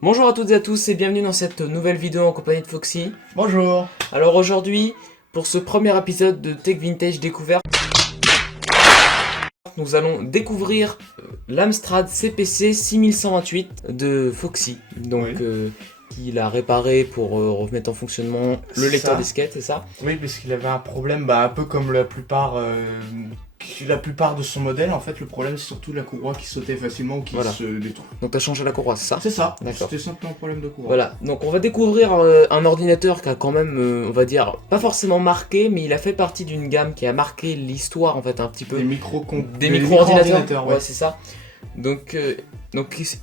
Bonjour à toutes et à tous et bienvenue dans cette nouvelle vidéo en compagnie de Foxy. Bonjour. Alors aujourd'hui, pour ce premier épisode de Tech Vintage Découverte, nous allons découvrir l'Amstrad CPC 6128 de Foxy. Donc Oui. qu'il a réparé pour remettre en fonctionnement le C'est lecteur ça. disquette, c'est ça? Oui, parce qu'il avait un problème, un peu comme la plupart de son modèle. En fait, le problème, c'est surtout la courroie qui sautait facilement ou qui Voilà. se détruit. Donc t'as changé la courroie, c'est ça? C'est ça. D'accord. C'était simplement un problème de courroie. Voilà, donc on va découvrir un ordinateur qui a quand même, on va dire, pas forcément marqué, mais il a fait partie d'une gamme qui a marqué l'histoire en fait un petit peu. Des Des des micro-ordinateurs, ouais. ouais, c'est ça. Donc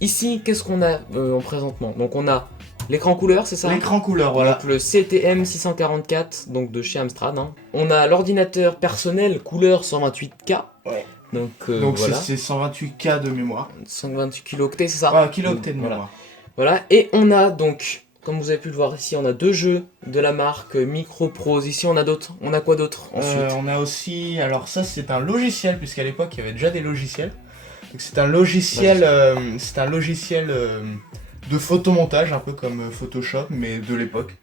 ici, qu'est-ce qu'on a en présentement? Donc on a l'écran couleur, c'est ça? L'écran couleur, voilà. Donc le CTM 644, donc de chez Amstrad. Hein. On a l'ordinateur personnel couleur 128K. Ouais. Donc, Donc voilà. c'est 128K de mémoire. 128 kilooctets, c'est ça? Ah, kilooctets de Voilà. mémoire. Voilà, et on a donc, comme vous avez pu le voir ici, on a deux jeux de la marque Microprose. Ici, on a d'autres. On a quoi d'autre ensuite? On a aussi, alors ça c'est un logiciel, puisqu'à l'époque il y avait déjà des logiciels. Donc c'est un logiciel, de photomontage, un peu comme Photoshop, mais de l'époque.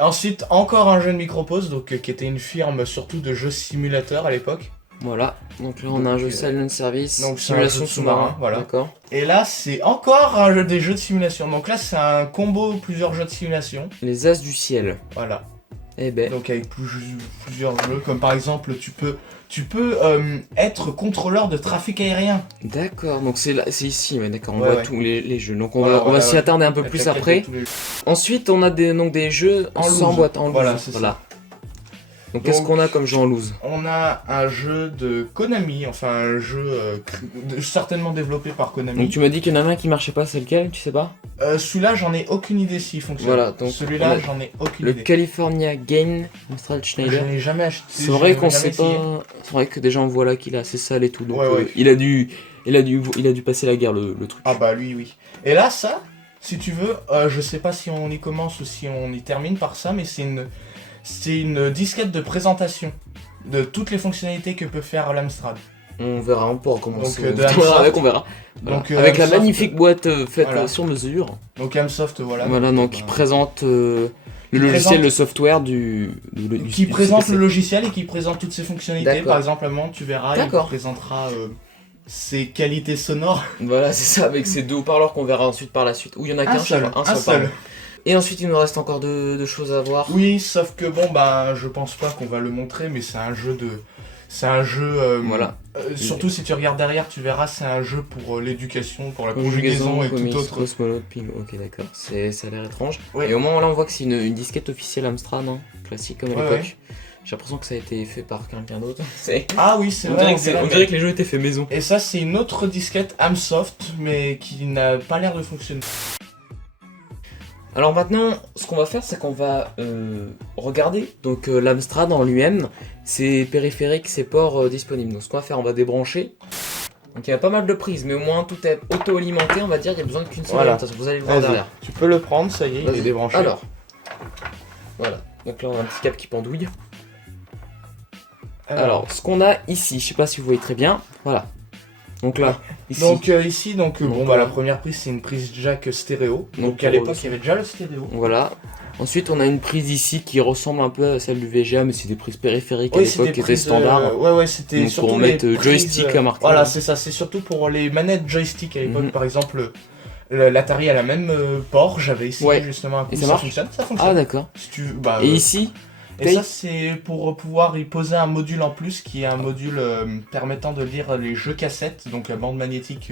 Ensuite, encore un jeu de Micropose, donc qui était une firme surtout de jeux simulateurs à l'époque. Voilà, donc là on a un jeu Silent Service, donc c'est un jeu simulation de sous-marin, sous-marin, voilà. d'accord. Et là, c'est encore un jeu, des jeux de simulation. Donc là, c'est un combo plusieurs jeux de simulation. Les As du Ciel, Voilà. eh ben, Donc avec plusieurs jeux, comme par exemple, tu peux être contrôleur de trafic aérien. d'accord, donc c'est ici, ouais, d'accord, on Ouais, voit ouais. tous les jeux, donc on Voilà, va voilà, s'y ouais. attarder un peu Avec plus la après. plaquette, tous les jeux. Ensuite, on a donc des jeux En sans loose. boîte, en loose, Voilà, c'est ça. Donc qu'est-ce Donc, qu'on a comme jeu en loose? On a un jeu de Konami, enfin un jeu certainement développé par Konami. Donc tu m'as dit qu'il y en avait un qui marchait pas, c'est lequel, tu sais pas? Celui-là, j'en ai aucune idée s'il fonctionne. Voilà, donc celui-là, on a j'en ai aucune Le idée. California Game, Amstrad Je Schneider. n'ai jamais acheté. C'est vrai je qu'on n'ai sait jamais essayé. pas. C'est vrai que déjà on voit là qu'il est assez sale et tout, donc Ouais, ouais. il a dû passer la guerre le truc. Ah bah lui, oui. Et là, ça, si tu veux, je sais pas si on y commence ou si on y termine par ça, mais c'est une disquette de présentation de toutes les fonctionnalités que peut faire l'Amstrad. On verra, on pourra commencer. Donc, de on verra Amsoft. avec, on verra. Voilà. Donc, Avec la Amsoft, magnifique boîte faite voilà. sur mesure. Donc Amsoft, voilà. Voilà, donc qui présente le logiciel, présente- le software du qui présente CPC. le logiciel et qui présente toutes ses fonctionnalités. D'accord. Par exemple, à un moment, tu verras, il D'accord. présentera ses qualités sonores. Voilà, c'est ça, avec ces deux haut-parleurs qu'on verra ensuite par la suite. Ou il y en a Un qu'un seul, je crois, un seul. pardon. Et ensuite, il nous reste encore de choses à voir. Oui, sauf que bon, bah, je pense pas qu'on va le montrer, mais c'est un jeu de. C'est un jeu. Voilà. Surtout si tu regardes derrière, tu verras, c'est un jeu pour l'éducation, pour la conjugaison et tout comics, autre. Cosmonaut, Ping. Ok, d'accord. Ça a l'air étrange. Ouais. Et au moment là, on voit que c'est une disquette officielle Amstrad, hein, classique comme à Ouais, l'époque. ouais. J'ai l'impression que ça a été fait par quelqu'un d'autre. Ah oui, c'est On vrai. dirait que les jeux étaient faits maison. Et ça, c'est une autre disquette Amsoft, mais qui n'a pas l'air de fonctionner. Alors maintenant, ce qu'on va faire, c'est qu'on va regarder donc l'Amstrad en lui-même, ses périphériques, ses ports disponibles. Donc ce qu'on va faire, on va débrancher. Donc il y a pas mal de prises, mais au moins tout est auto-alimenté, on va dire. Il n'y a besoin qu'une seule Voilà. alimentation. Vous allez le voir Vas-y, derrière. tu peux le prendre, ça y est, il Vas-y. est débranché. Alors, voilà. Donc là, on a un petit câble qui pendouille. Alors, ce qu'on a ici, je sais pas si vous voyez très bien. Voilà. Donc là, ici. Donc ici, bon, Donc, bah, la première prise, c'est une prise jack stéréo. Donc à pour- l'époque, il y avait déjà le stéréo. Voilà. Ensuite, on a une prise ici qui ressemble un peu à celle du VGA, mais c'est des prises périphériques à Oui, c'est l'époque des qui étaient prises, standards. ouais, c'était Donc, surtout pour les mettre prises, joystick à marquer. Voilà, c'est ça, c'est surtout pour les manettes joystick à l'époque. Mhm. Par exemple, l'Atari a la même port, j'avais essayé Ouais. justement un coup, Et ça marche fonctionne. Ça Ah, fonctionne. d'accord. Si tu veux, bah, Et ici, et ça, c'est pour pouvoir y poser un module en plus, qui est un module permettant de lire les jeux cassettes, donc la bande magnétique.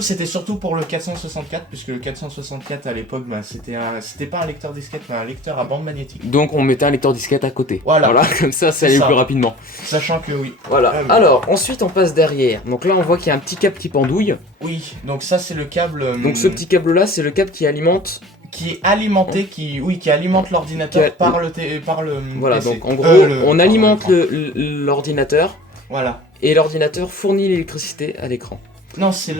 C'était surtout pour le 464, puisque le 464 à l'époque, bah, c'était pas un lecteur disquette, mais un lecteur à bande magnétique. donc on mettait un lecteur disquette à côté. Voilà. Comme ça C'est allait ça. plus rapidement. Sachant que oui. Voilà. Ah, oui. Alors, ensuite, on passe derrière. Donc là, on voit qu'il y a un petit câble qui pendouille. Oui, donc ça c'est le câble. Donc ce petit câble-là, c'est le câble qui alimente. Qui est alimenté, qui alimente l'ordinateur Qui a- par le Voilà, PC. donc en gros, Pardon, on alimente l'écran. l'ordinateur Voilà. et l'ordinateur fournit l'électricité à l'écran. Non, c'est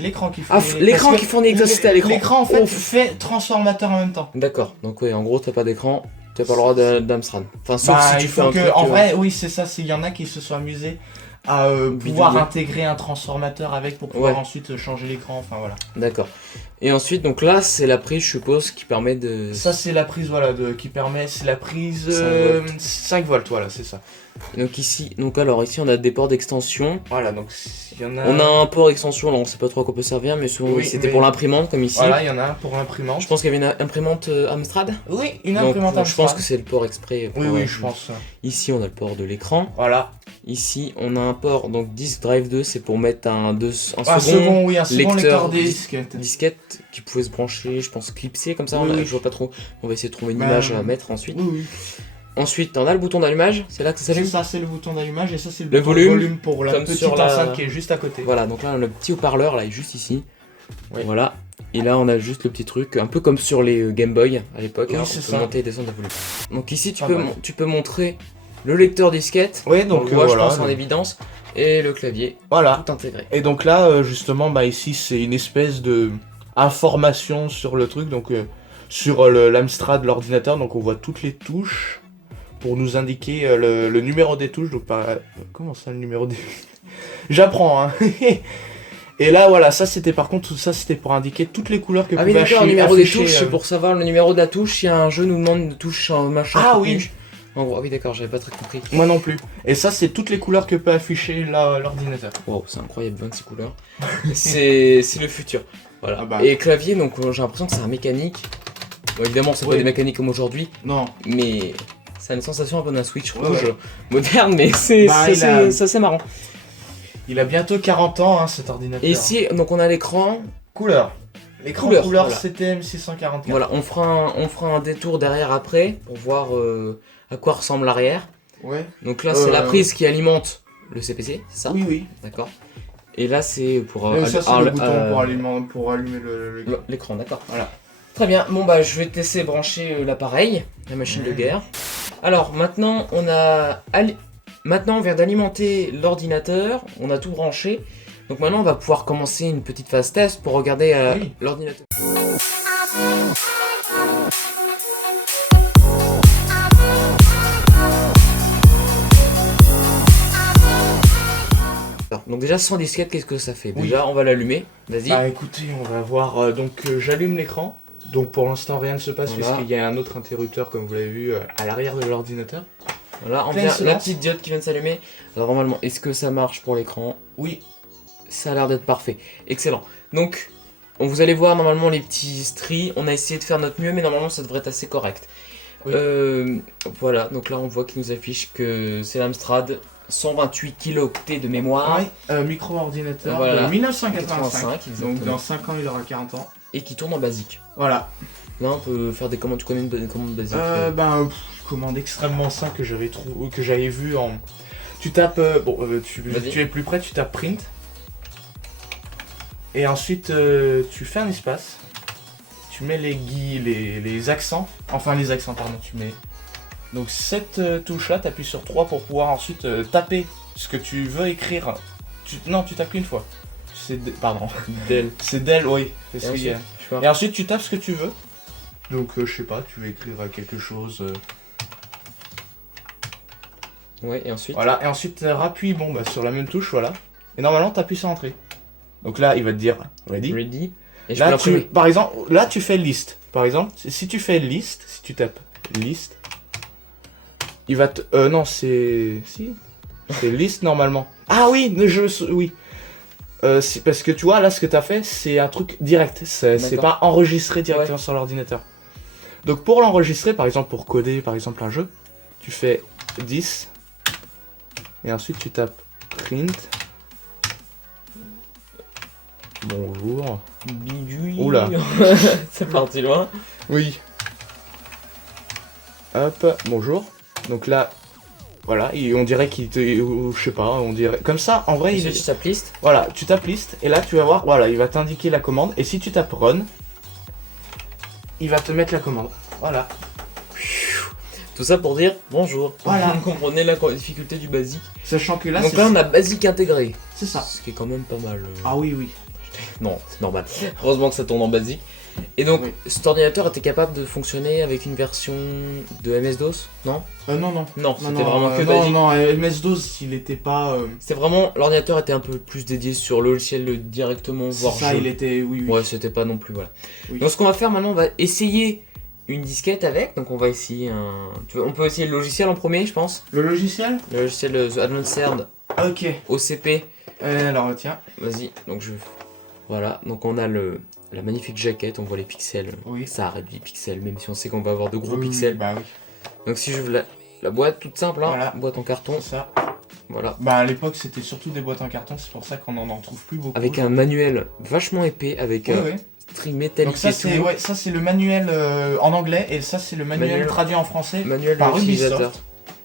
l'écran qui Ah, fournit. l'écran parce qui que fournit l'électricité à l'écran. L'écran en fait Ouf. fait transformateur en même temps. D'accord, donc oui, en gros, t'as pas d'écran, t'as pas le droit d'Amstrad. Enfin, sauf Bah, si tu il fais faut un que, truc. en vrai, oui, c'est ça. S'il y en a qui se sont amusés à pouvoir Bidouiller. intégrer un transformateur avec pour pouvoir Ouais. ensuite changer l'écran, enfin voilà. D'accord. Et ensuite, donc là, c'est la prise, je suppose, qui permet de... Ça c'est la prise voilà qui permet, c'est la prise 5 volts, voilà c'est ça. Donc ici, donc alors ici, on a des ports d'extension. Voilà donc il y en a... On a un port extension, là, on sait pas trop à quoi peut servir, mais souvent, Oui, c'était mais- pour l'imprimante, comme ici. Voilà, il y en a un pour l'imprimante. Je pense qu'il y avait une imprimante Amstrad. Oui, une Donc, imprimante je pense que Amstrad. c'est le port exprès. pour- Oui, oui, je pense. Ici, on a le port de l'écran. Voilà. Ici, on a un port, donc Disk Drive 2, c'est pour mettre un Un second, oui, un second lecteur lecteur disquette. disquette qui pouvait se brancher, je pense, clipsé comme ça. Oui, oui. Je vois pas trop. On va essayer de trouver une Bah, image à mettre ensuite. Oui, oui. Ensuite, on a le bouton d'allumage, c'est là que ça C'est s'allume. ça, c'est le bouton d'allumage et ça c'est le Le bouton volume, de volume pour la comme petite sur la- enceinte qui est juste à côté. Voilà, donc là, on a le petit haut-parleur, là, il est juste ici. Oui. Voilà. Et là, on a juste le petit truc, un peu comme sur les Game Boy à l'époque. Oui, hein, c'est on peut ça. monter et descendre le volume. Donc ici, tu Pas peux, mal. tu peux montrer le lecteur disquette. Ouais, On donc le voit, voilà. je pense, en évidence. Et le clavier, Voilà. tout intégré. Et donc là, justement, bah ici c'est une espèce de information sur le truc, donc sur l'Amstrad de l'ordinateur, donc on voit toutes les touches pour nous indiquer le numéro des touches. Donc comment ça le numéro des J'apprends, hein. Et là voilà, ça c'était par contre ça c'était pour indiquer toutes les couleurs que Ah oui, pouvait d'accord, le numéro des afficher, touches, c'est pour savoir le numéro de la touche. Si un jeu nous demande une touche en machin. Ah toute oui. nulle. En gros, ah oui, d'accord, j'avais pas très compris. Moi non plus. Et ça c'est toutes les couleurs que peut afficher l'ordinateur. Wow, c'est incroyable, 26 couleurs. c'est le futur. Voilà. Ah bah. Et clavier, donc j'ai l'impression que c'est un mécanique. Bon, évidemment, c'est pas Oui. des mécaniques comme aujourd'hui, Non. mais ça a une sensation un peu d'un Switch Ouais, rouge ouais. moderne, mais c'est Bah, il a- c'est marrant. Il a bientôt 40 ans hein, cet ordinateur. Et ici, donc on a l'écran. Couleur. L'écran Couleur, couleur voilà. CTM 644. Voilà, on fera un détour derrière après pour voir à quoi ressemble l'arrière. Ouais. Donc là, c'est la Euh, prise qui alimente le CPC, c'est ça? Oui, oui. D'accord. Et là, c'est pour Ça, c'est le bouton pour allumer le... l'écran, d'accord. Voilà. Très bien, bon bah je vais te laisser brancher l'appareil, la machine de guerre. Alors maintenant maintenant on vient d'alimenter l'ordinateur, on a tout branché. Donc maintenant on va pouvoir commencer une petite phase test pour regarder Oui. l'ordinateur. Alors, donc déjà sans disquette, qu'est-ce que ça fait? Oui. Déjà on va l'allumer, vas-y. Bah écoutez, on va voir. J'allume l'écran. Donc pour l'instant rien ne se passe Voilà. puisqu'il y a un autre interrupteur comme vous l'avez vu à l'arrière de l'ordinateur. Voilà, on Plein vient, silence. la petite diode qui vient de s'allumer. Alors normalement, est-ce que ça marche pour l'écran? Oui. Ça a l'air d'être parfait. Excellent. Donc, vous allez voir normalement les petits stries. On a essayé de faire notre mieux, mais normalement ça devrait être assez correct. Oui. Voilà, donc là on voit qu'il nous affiche que c'est l'Amstrad, 128 kilooctets de mémoire. Micro-ordinateur Voilà. de 1985. 85, Donc exactement. dans 5 ans il aura 40 ans. Et qui tourne en basique. Voilà. Là on peut faire des commandes, tu connais des commandes basiques Commande extrêmement simple que j'avais vu en... Tu tapes... Vas-y. tu es plus près, tu tapes print. Et ensuite tu fais un espace. Tu mets les accents. Enfin les accents pardon, tu mets... Donc cette touche là, tu appuies sur 3 pour pouvoir ensuite taper ce que tu veux écrire. Non, tu tapes qu'une fois. Pardon. Dell. C'est Dell, oui. Parce Et qu'il y a- ensuite, je vois. Et ensuite tu tapes ce que tu veux. Donc je sais pas, tu veux écrire quelque chose. Ouais, et ensuite. Voilà, et ensuite rappuie sur la même touche, voilà. Et normalement t'appuies sur entrée. Donc là il va te dire ready. Ready. Et je peux Là l'imprimer. par exemple, là tu fais liste. Par exemple, si tu fais liste, si tu tapes liste, il va te... non c'est... Si. C'est liste normalement. Ah oui, oui. C'est parce que tu vois là ce que t'as fait c'est un truc direct. C'est D'accord. pas enregistré directement sur l'ordinateur. Donc pour l'enregistrer, par exemple pour coder par exemple un jeu, tu fais 10 et ensuite tu tapes print. Bonjour. Bidouille. Oula. C'est parti loin. Oui. Hop, bonjour. Donc là, voilà, on dirait qu'il te... Je sais pas, on dirait... Comme ça, en vrai, Ensuite, tu tapes liste. Voilà, tu tapes liste, et là, tu vas voir, voilà, il va t'indiquer la commande, et si tu tapes run, il va te mettre la commande. Voilà. Tout ça pour dire bonjour. Voilà. Vous comprenez la difficulté du basique. Sachant que là, Donc c'est là, on a basique intégré. c'est ça. Ce qui est quand même pas mal. Ah oui, oui. Non, c'est normal. Heureusement que ça tourne en basique. Et donc, Oui. cet ordinateur était capable de fonctionner avec une version de MS-DOS? Non? Non, non. Non, c'était Non, vraiment que non, basique. non, MS-DOS, il était pas... C'était vraiment, l'ordinateur était un peu plus dédié sur le logiciel directement, c'est voire ça, jeu. il était... Oui, oui. Ouais, c'était pas non plus, voilà. Oui. Donc ce qu'on va faire maintenant, on va essayer une disquette avec. Donc on va essayer un... on peut essayer le logiciel en premier, je pense. Le logiciel? Le logiciel The Advanced Ok. OCP. Alors, tiens. Vas-y, donc je... Voilà, donc on a la magnifique jaquette, on voit les pixels. Oui. Ça réduit les pixels, même si on sait qu'on va avoir de gros Oui, pixels. Bah oui, Donc si je veux la boîte toute simple, hein, Voilà. boîte en carton, c'est ça. voilà. Bah à l'époque, c'était surtout des boîtes en carton, c'est pour ça qu'on en trouve plus beaucoup. Avec un manuel vachement épais, avec Oui, oui. string métallique Donc ça, et c'est tout. ça, c'est le manuel en anglais, et ça, c'est le manuel traduit en français Manuel par de l'utilisateur. Ubisoft.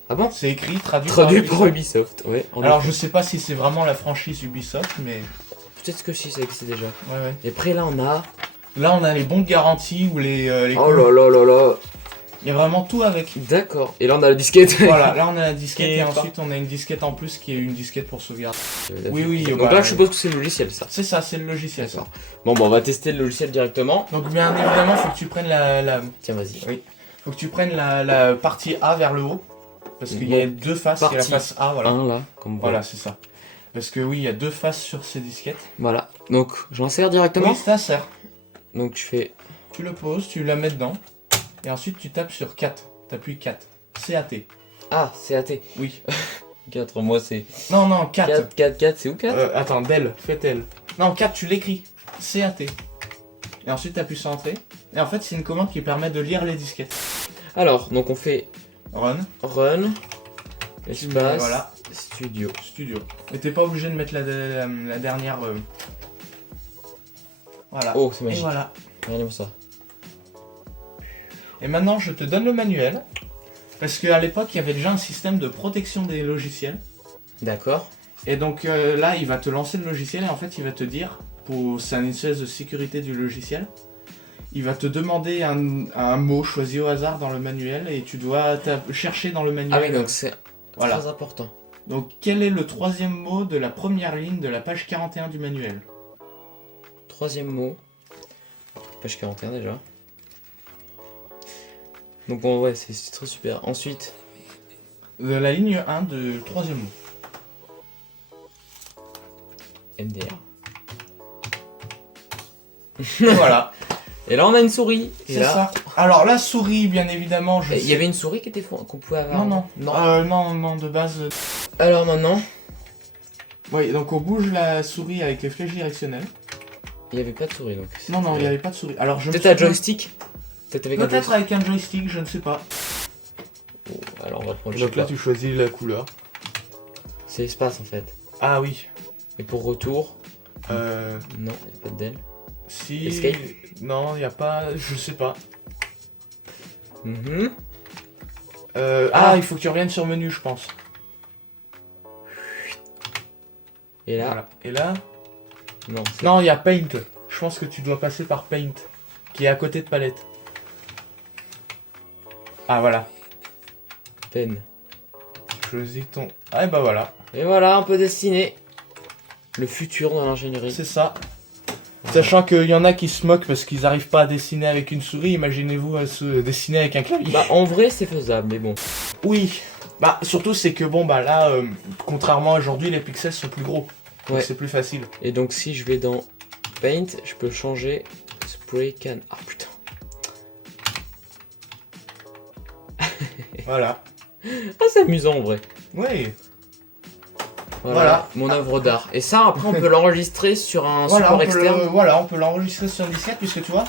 Ah bon? C'est écrit, traduit Traduit par par Ubisoft. Ubisoft, ouais. en Alors effet. je sais pas si c'est vraiment la franchise Ubisoft, mais... Peut-être que si, ça existe déjà. Ouais, ouais. Et après là on a... Là, on a les bons de garantie ou les Oh là là là là. Il y a vraiment tout avec. D'accord. Et là on a la disquette. Voilà, là on a la disquette Et et ensuite on a une disquette en plus qui est une disquette pour sauvegarde. Oui, oui, Donc bah, là je suppose que c'est le logiciel ça. C'est ça, c'est le logiciel ça. D'accord. Bon bah on va tester le logiciel directement. Donc bien évidemment, faut que tu prennes Tiens vas-y. faut que tu prennes la partie A vers le haut. Parce qu'il y a deux faces, il y a la Partie face A, voilà. Un là, comme Voilà, voilà. c'est ça. Parce que oui, il y a deux faces sur ces disquettes. Voilà. Donc j'en sers directement. Oui, ça sert. Donc je fais... Tu le poses, tu la mets dedans. Et ensuite tu tapes sur 4. T'appuies 4. C-A-T. Ah, CAT. Oui. 4, moi c'est... Non, non, 4. 4, c'est où 4? Attends, Del, fais-elle. Non, 4, tu l'écris. C-A-T. Et ensuite t'appuies sur Entrée. Et en fait, c'est une commande qui permet de lire les disquettes. Alors, donc on fait Run. Run, espace, Voilà. Studio. Studio. Et t'es pas obligé de mettre la dernière. Voilà. Oh, c'est Et magique. voilà. Regardez-moi ça. Et maintenant, je te donne le manuel. Parce qu'à l'époque, il y avait déjà un système de protection des logiciels. D'accord. Et donc là, il va te lancer le logiciel et en fait, il va te dire, c'est une espèce de sécurité du logiciel. Il va te demander un mot choisi au hasard dans le manuel et tu dois chercher dans le manuel. Ah oui, donc c'est Voilà. très important. Donc, quel est le troisième mot de la première ligne de la page 41 du manuel? Troisième mot. Page 41 déjà. Donc bon, ouais, c'est très super. Ensuite, De la ligne 1 de troisième mot. MDR. Voilà, Et là, on a une souris. Et c'est là, ça. Alors, la souris, bien évidemment, je il sais... y avait une souris qui était qu'on pouvait avoir. Non, non. Non. Non, non, de base... Alors maintenant, Oui, donc on bouge la souris avec les flèches directionnelles. il n'y avait pas de souris donc. Non, non, il n'y avait pas de souris. Alors, je me Peut-être un souviens- joystick. Peut-être avec un Peut-être joystick. avec un joystick, je ne sais pas. Oh, alors on va prendre le Donc là, choix. tu choisis la couleur. C'est espace en fait. Ah oui. Et pour retour, Euh... non, il n'y a pas de del. Si... Escape. Non, il n'y a pas... Je sais pas. Mhm. Ah, il faut que tu reviennes sur menu, je pense. Et là, Voilà. Et là... non, c'est Non, il y a Paint. Je pense que tu dois passer par Paint, qui est à côté de Palette. Ah, voilà. peine. Choisis ton... Ah, et bah voilà. Et voilà, on peut dessiner le futur dans l'ingénierie. C'est ça. Sachant qu'il y en a qui se moquent parce qu'ils n'arrivent pas à dessiner avec une souris, imaginez-vous à se dessiner avec un clavier. Bah en vrai c'est faisable, mais bon. Oui. Bah surtout c'est que bon bah là, contrairement à aujourd'hui, les pixels sont plus gros. Donc Ouais. c'est plus facile. Et donc si je vais dans Paint, je peux changer Spray Can. Ah putain. Voilà. Ah c'est amusant en vrai. Oui. Voilà, mon œuvre d'art. Et ça après on peut l'enregistrer sur un Voilà, support externe. on peut l'enregistrer sur une disquette puisque tu vois,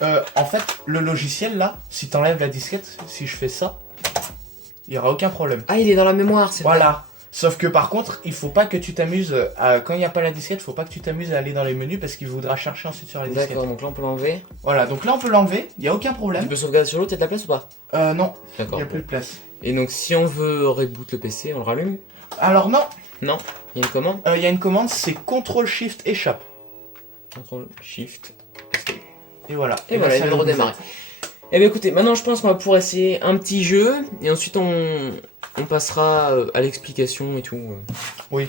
en fait, le logiciel là, si t'enlèves la disquette, si je fais ça, il n'y aura aucun problème. Ah il est dans la mémoire, c'est vrai. Voilà. Sauf que par contre, il faut pas que tu t'amuses, quand il n'y a pas la disquette, faut pas que tu t'amuses à aller dans les menus parce qu'il voudra chercher ensuite sur la disquette. D'accord, donc là on peut l'enlever. Voilà, donc là on peut l'enlever, il n'y a aucun Tu problème. peux sauvegarder sur l'autre, il y a de la place ou pas? Non, il D'accord. n'y a plus de place. Et donc si on veut reboot le PC, on le rallume? Alors non, Non. Il y a une commande? il y a une commande, c'est CTRL-SHIFT échappe. Ctrl Shift. Et voilà. Et là, voilà, il ça vient de nous redémarrer. Eh bien écoutez, maintenant je pense qu'on va pouvoir essayer un petit jeu et ensuite on passera à l'explication et tout. Oui.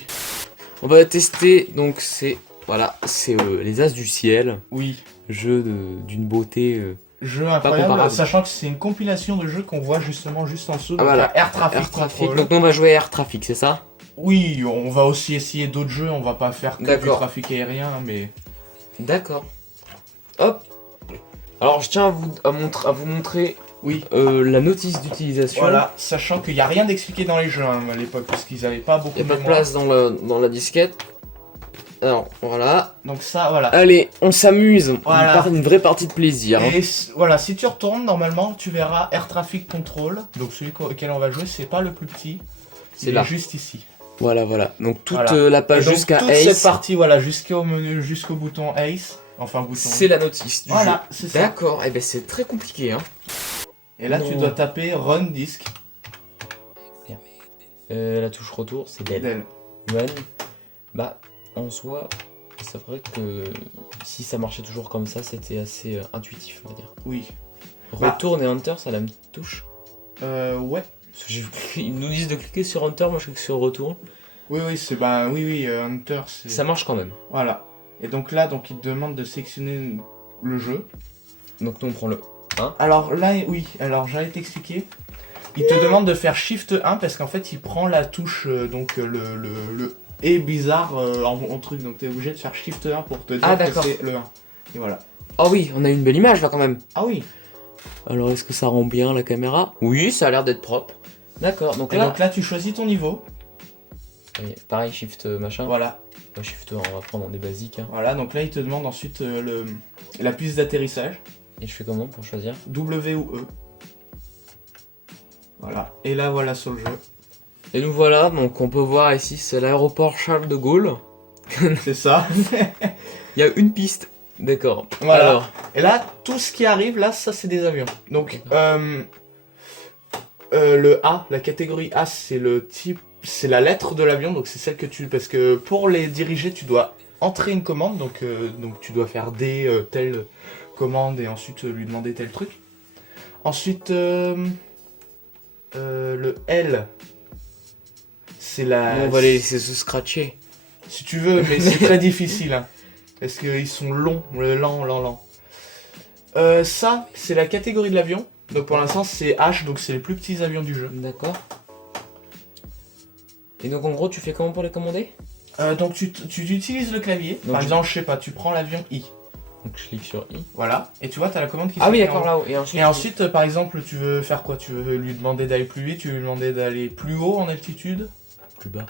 On va tester, donc c'est voilà, c'est les As du ciel. Oui. jeu d'une beauté. Jeu incroyable, comparable. sachant que c'est une compilation de jeux qu'on voit justement juste en dessous. Ah, Donc voilà. il y a Air Traffic Air Traffic. Control. Donc nous on va jouer Air Traffic, c'est ça? Oui, on va aussi essayer d'autres jeux, on va pas faire que du D'accord. trafic aérien, mais... D'accord. Hop. Alors je tiens à vous montrer Oui, la notice d'utilisation. voilà, sachant qu'il n'y a rien d'expliqué dans les jeux hein, à l'époque, parce qu'ils n'avaient pas beaucoup Il n'y a de pas de mémoire. place dans la disquette. Alors voilà. Donc ça, voilà. Allez, on s'amuse. Voilà. Une vraie partie de plaisir. Hein. Et voilà, si tu retournes, normalement, tu verras Air Traffic Control. Donc celui auquel on va jouer, c'est pas le plus petit. C'est Il là. est juste ici. Voilà. Donc toute Voilà. la Et page donc, jusqu'à toute cette Ace, partie, voilà, jusqu'au menu, jusqu'au bouton Ace. Enfin, bouton. c'est la notice du Voilà, jeu. c'est ça. D'accord. Eh ben c'est très compliqué. Hein. Et là, Non. tu dois taper Run Disk. La touche retour, c'est del. Del. Run. Bah en soi, c'est vrai que si ça marchait toujours comme ça, c'était assez intuitif, on va dire. Oui. Bah. Retourne et Enter, ça la même touche. Ouais. Parce que ils nous disent de cliquer sur Enter, moi je clique sur Retourne. Oui, c'est bah oui, Hunter, c'est. Ça marche quand même. Voilà. Et donc là, il te demande de sélectionner le jeu. Donc nous on prend le 1. Alors là, oui, alors j'allais t'expliquer. Il te demande de faire Shift 1 parce qu'en fait, il prend la touche, le E bizarre en truc. Donc t'es obligé de faire Shift 1 pour te dire que d'accord. c'est le 1. Et voilà. Oh oui, on a une belle image là quand même. Ah oui. Alors est-ce que ça rend bien la caméra? Oui, ça a l'air d'être propre. D'accord, donc Et là... donc là, tu choisis ton niveau. Oui, pareil, Shift machin. Voilà. Ouais, Shift 1, on va prendre des basiques. Hein. Voilà, donc là, il te demande ensuite la piste d'atterrissage. Et je fais comment pour choisir? W ou E. Voilà. Et là, voilà sur le jeu. Et nous voilà, donc on peut voir ici, c'est l'aéroport Charles de Gaulle. C'est ça. Il y a une piste. D'accord. Voilà. Alors, Et là, tout ce qui arrive, là, ça, c'est des avions. Donc, le A, la catégorie A, c'est le type, c'est la lettre de l'avion, donc c'est celle que tu... Parce que pour les diriger, tu dois entrer une commande, donc tu dois faire telle commande et ensuite lui demander tel truc. Ensuite, le L, c'est la... on va les laisser se scratcher. Si tu veux, mais c'est très difficile, hein, parce qu'ils sont longs, lents. Ça, c'est la catégorie de l'avion. Donc pour l'instant, c'est H, donc c'est les plus petits avions du jeu. D'accord. Et donc en gros, tu fais comment pour les commander? Donc tu utilises le clavier. Donc Par je- exemple, je sais pas, tu prends l'avion I. Donc je clique sur I. Voilà. Et tu vois, t'as la commande qui Ah oui, s'affiche d'accord, en haut. là-haut. Et ensuite, Et ensuite, par exemple, tu veux faire quoi? Tu veux lui demander d'aller plus vite, tu veux lui demander d'aller plus haut en altitude. plus bas.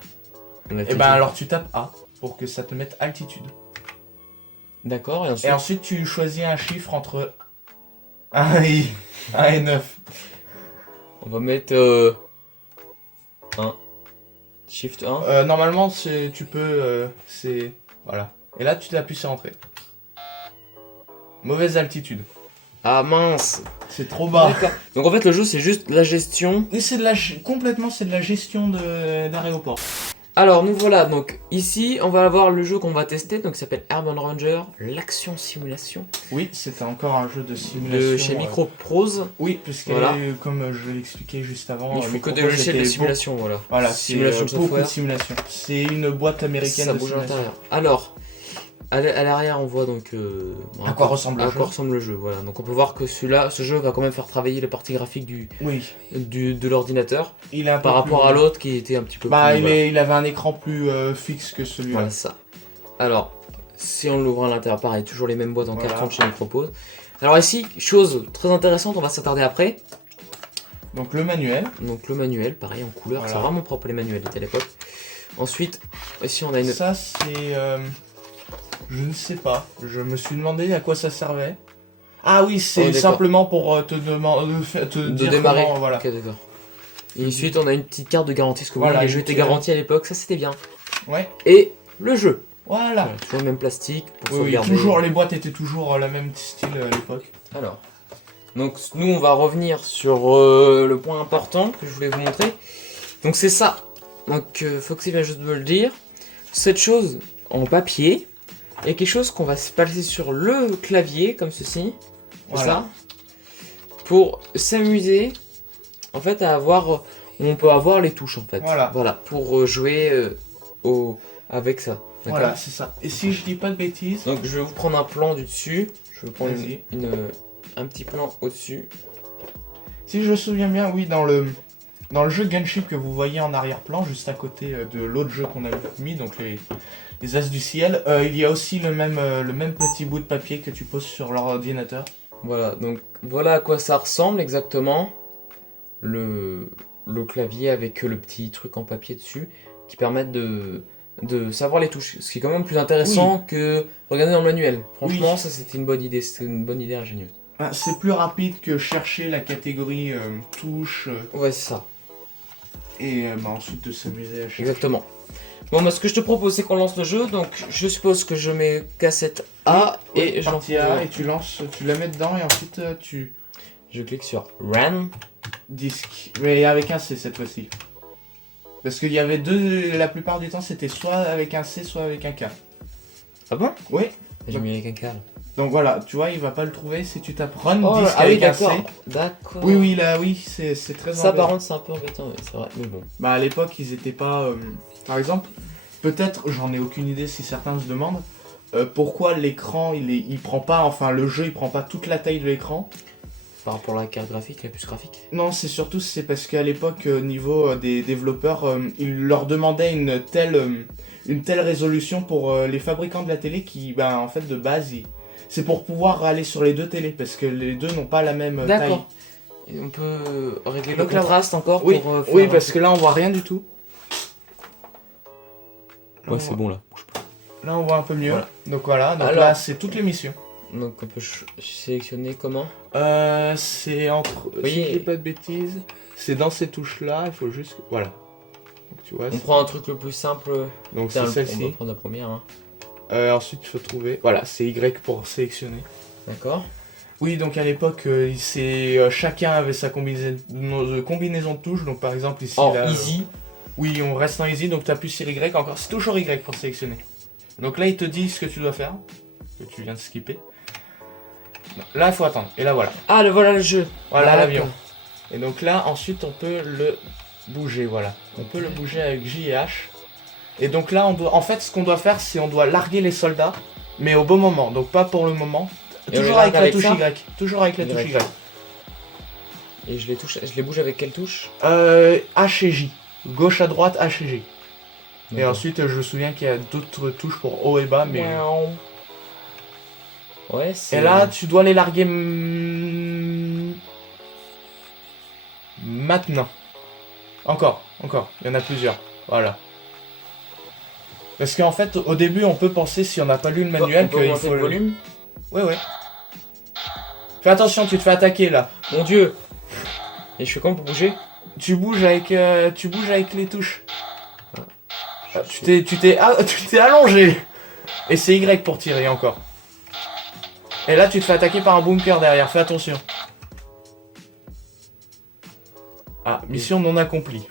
Et ben alors tu tapes A pour que ça te mette altitude. D'accord, et ensuite... Et ensuite, tu choisis un chiffre entre 1 et 9. On va mettre 1. Shift 1. Normalement, tu peux... c'est... Voilà. Et là, tu t'appuies sur entrée. Mauvaise altitude. Ah mince. C'est trop bas. D'accord. Donc en fait, le jeu, c'est juste la gestion. Et c'est complètement, c'est de la gestion d'aéroport. Alors, nous voilà. Donc ici, on va avoir le jeu qu'on va tester. Donc il s'appelle Urban Ranger, l'action simulation. Oui, c'était encore un jeu de simulation. De chez Microprose. Oui, puisque Voilà. comme je l'expliquais juste avant, Il faut que Microprose des logiciels de était simulation, voilà. Voilà, Simulation de c'est beaucoup de software. simulation. C'est une boîte américaine Ça de bouge à simulation. l'intérieur. Alors, à l'arrière, on voit donc À quoi ressemble le à jeu. quoi ressemble le jeu. Voilà. Donc on peut voir que ce jeu va quand même faire travailler les parties graphiques Oui, de l'ordinateur il est un peu par rapport plus- à l'autre qui était un petit peu Bah, plus. Voilà. il avait un écran plus fixe que celui-là. Voilà ça. Alors, si on l'ouvre à l'intérieur, pareil, toujours les mêmes boîtes en Voilà. carton de chez Micropose. Alors ici, chose très intéressante, on va s'attarder après. Donc le manuel. Donc le manuel, pareil en couleur, Voilà. c'est vraiment propre les manuels étaient à l'époque. Ensuite, ici on a une... Ça, c'est... je ne sais pas. Je me suis demandé à quoi ça servait. Ah oui, Oh, c'est d'accord. simplement pour te de dire démarrer. comment, voilà. Ok, d'accord. Et ensuite, on a une petite carte de garantie, parce que Voilà, oui, les jeux une étaient petite- garantis à l'époque, ça c'était bien. Ouais, Et le jeu. voilà. Voilà, toujours le même plastique pour Oui, sauvegarder. toujours, les boîtes étaient toujours la même style à l'époque. Alors, donc nous on va revenir sur le point important que je voulais vous montrer. Donc c'est ça. Donc Foxy vient juste de me le dire. Cette chose en papier est quelque chose qu'on va se passer sur le clavier comme ceci. C'est Voilà. ça. Pour s'amuser, en fait, à avoir, on peut avoir les touches en fait. Voilà. Pour jouer avec ça. D'accord. Voilà, c'est ça. Et si je dis pas de bêtises, Donc je vais vous prendre un plan du dessus. Je vais prendre Vas-y. un petit plan au-dessus. Si je me souviens bien, oui, dans le jeu Gunship que vous voyez en arrière-plan, juste à côté de l'autre jeu qu'on a mis, donc les As du Ciel, il y a aussi le même petit bout de papier que tu poses sur l'ordinateur. Voilà, donc voilà à quoi ça ressemble exactement. Le clavier avec le petit truc en papier dessus qui permettent de savoir les touches. Ce qui est quand même plus intéressant que regarder dans le manuel. Franchement, Oui. ça c'était une bonne idée, c'était une bonne idée ingénieuse. Ah, c'est plus rapide que chercher la catégorie touche Ouais, c'est ça, et ensuite de s'amuser à chercher. exactement. Bon, bah, ce que je te propose, c'est qu'on lance le jeu. Donc, je suppose que je mets cassette A et j'en partie A et tu la mets dedans et ensuite Je clique sur Run. disque. Mais avec un C cette fois-ci. Parce qu'il y avait la plupart du temps c'était soit avec un C, soit avec un K. Ah bon? Oui. J'ai mis avec un K. Donc voilà, tu vois, il va pas le trouver si tu tapes Run Oh, disque ah oui, avec un C. d'accord. D'accord. Oui, là, oui, c'est très Ça, par embêtant. contre, c'est un peu embêtant, oui, c'est vrai. Mais bon. Bah à l'époque, ils étaient pas. Par exemple, peut-être, j'en ai aucune idée si certains se demandent, pourquoi l'écran, il prend pas, enfin le jeu, il prend pas toute la taille de l'écran. Par rapport à la carte graphique, la puce graphique. Non, c'est parce qu'à l'époque, au niveau des développeurs, ils leur demandaient une telle résolution pour les fabricants de la télé qui, ben, en fait, de base, c'est pour pouvoir aller sur les deux télés, parce que les deux n'ont pas la même taille. D'accord. Et on peut régler le Donc là, contraste encore Oui, pour faire oui, un parce peu- que là, on voit rien du tout. Là, Ouais, on c'est voit- bon là. Là, on voit un peu mieux. Voilà. Donc voilà, donc Alors- là, c'est toutes les missions. Donc, on peut sélectionner comment? C'est entre. Oui. Si je dis pas de bêtises, c'est dans ces touches-là, il faut juste. Voilà. Donc tu vois, On prend un truc le plus simple. donc Tiens, c'est on va celle-ci. prendre la première. Hein. Ensuite, il faut trouver. Voilà, c'est Y pour sélectionner. D'accord. Oui, donc à l'époque, chacun avait sa combinaison de touches. Donc par exemple, ici. En là, easy. Oui, on reste en easy, donc tu appuies sur Y encore. C'est toujours Y pour sélectionner. Donc là, il te dit ce que tu dois faire. Que tu viens de skipper. Là, il faut attendre. Et là, voilà. Ah, voilà le jeu. Voilà D'accord. l'avion. Et donc là, ensuite, on peut le bouger, voilà. On peut le bouger avec J et H. Et donc là, en fait, ce qu'on doit faire, c'est on doit larguer les soldats, mais au bon moment. Donc pas pour le moment. Et on les Toujours avec largue la avec touche ça Y. Toujours avec la touche Y. Y. Et je les bouge avec quelle touche? H et J. Gauche à droite, H et J. Et D'accord. ensuite, je me souviens qu'il y a d'autres touches pour haut et bas, mais... Miaou. Ouais, c'est... Et là, tu dois les larguer... Maintenant. Encore. Il y en a plusieurs. Voilà. Parce qu'en fait, au début, on peut penser, si on n'a pas lu le manuel, on peut qu'il augmenter faut... le volume. Ouais. Fais attention, tu te fais attaquer, là. Mon dieu. Et je fais comment pour bouger? Tu bouges avec les touches. Je Tu t'es allongé. Et c'est Y pour tirer encore. Et là, tu te fais attaquer par un bunker derrière. Fais attention. Ah, mission non accomplie.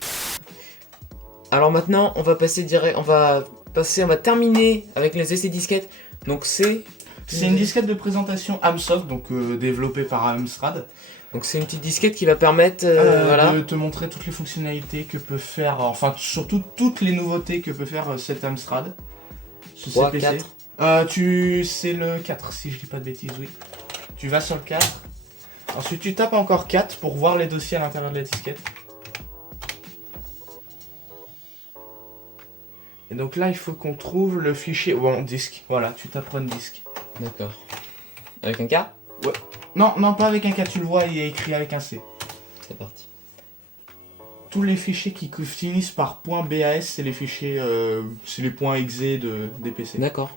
Alors maintenant, on va terminer avec les essais disquettes. Donc c'est une disquette de présentation Amsoft, donc développée par Amstrad. Donc c'est une petite disquette qui va permettre voilà. De te montrer toutes les fonctionnalités que peut faire, enfin surtout toutes les nouveautés que peut faire cet Amstrad. Ce 3, CPC. 4. C'est le 4 si je dis pas de bêtises, oui. Tu vas sur le 4. Ensuite tu tapes encore 4 pour voir les dossiers à l'intérieur de la disquette. Et donc là il faut qu'on trouve le fichier, bon disque, voilà, tu tapes run disque. D'accord. Avec un K? Non, pas avec un K, tu le vois, il est écrit avec un C. C'est parti. Tous les fichiers qui finissent par .bas, c'est les fichiers, c'est les points .exe des PC. D'accord.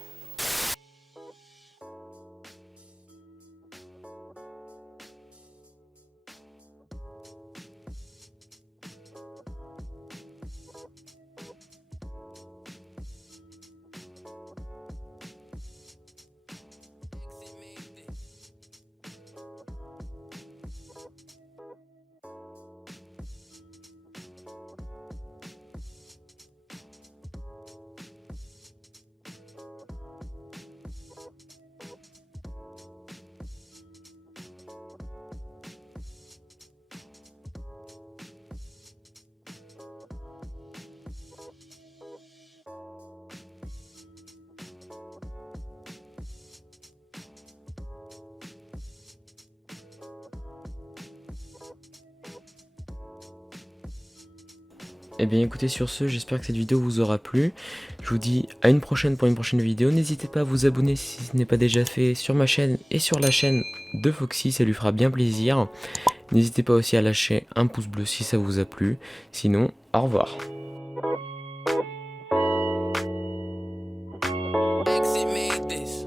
Et bien écoutez, sur ce, j'espère que cette vidéo vous aura plu. Je vous dis à une prochaine pour une prochaine vidéo. N'hésitez pas à vous abonner si ce n'est pas déjà fait sur ma chaîne et sur la chaîne de Foxy, ça lui fera bien plaisir. N'hésitez pas aussi à lâcher un pouce bleu si ça vous a plu. Sinon, au revoir. Exit made this.